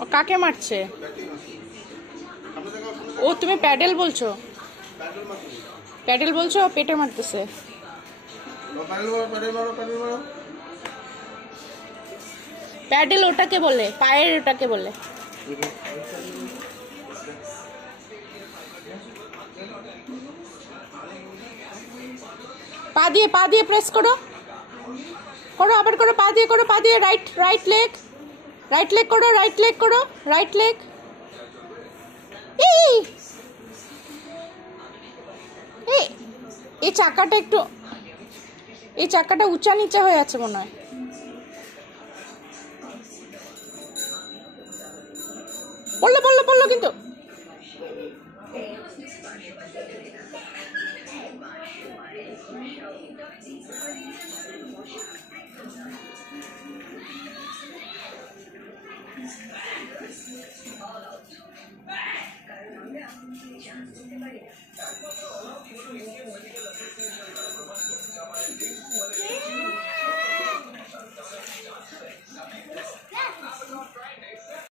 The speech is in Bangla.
ও কাকে মারছে? ও তুমি প্যাডেল বলছো? প্যাডেল বলছো? পেটে মারতেছে। প্যাডেল ওটাকে বলে, পায়ের ওটাকে বলে। পা দিয়ে প্রেস করো, করো আবার করো, পা দিয়ে রাইট লেগ করো, রাইট লেগ। এই চাকাটা উঁচা নিচা হয়ে আছে মনে হয়। পড়লো কিন্তু। কারণ আমরা জানতে পারি না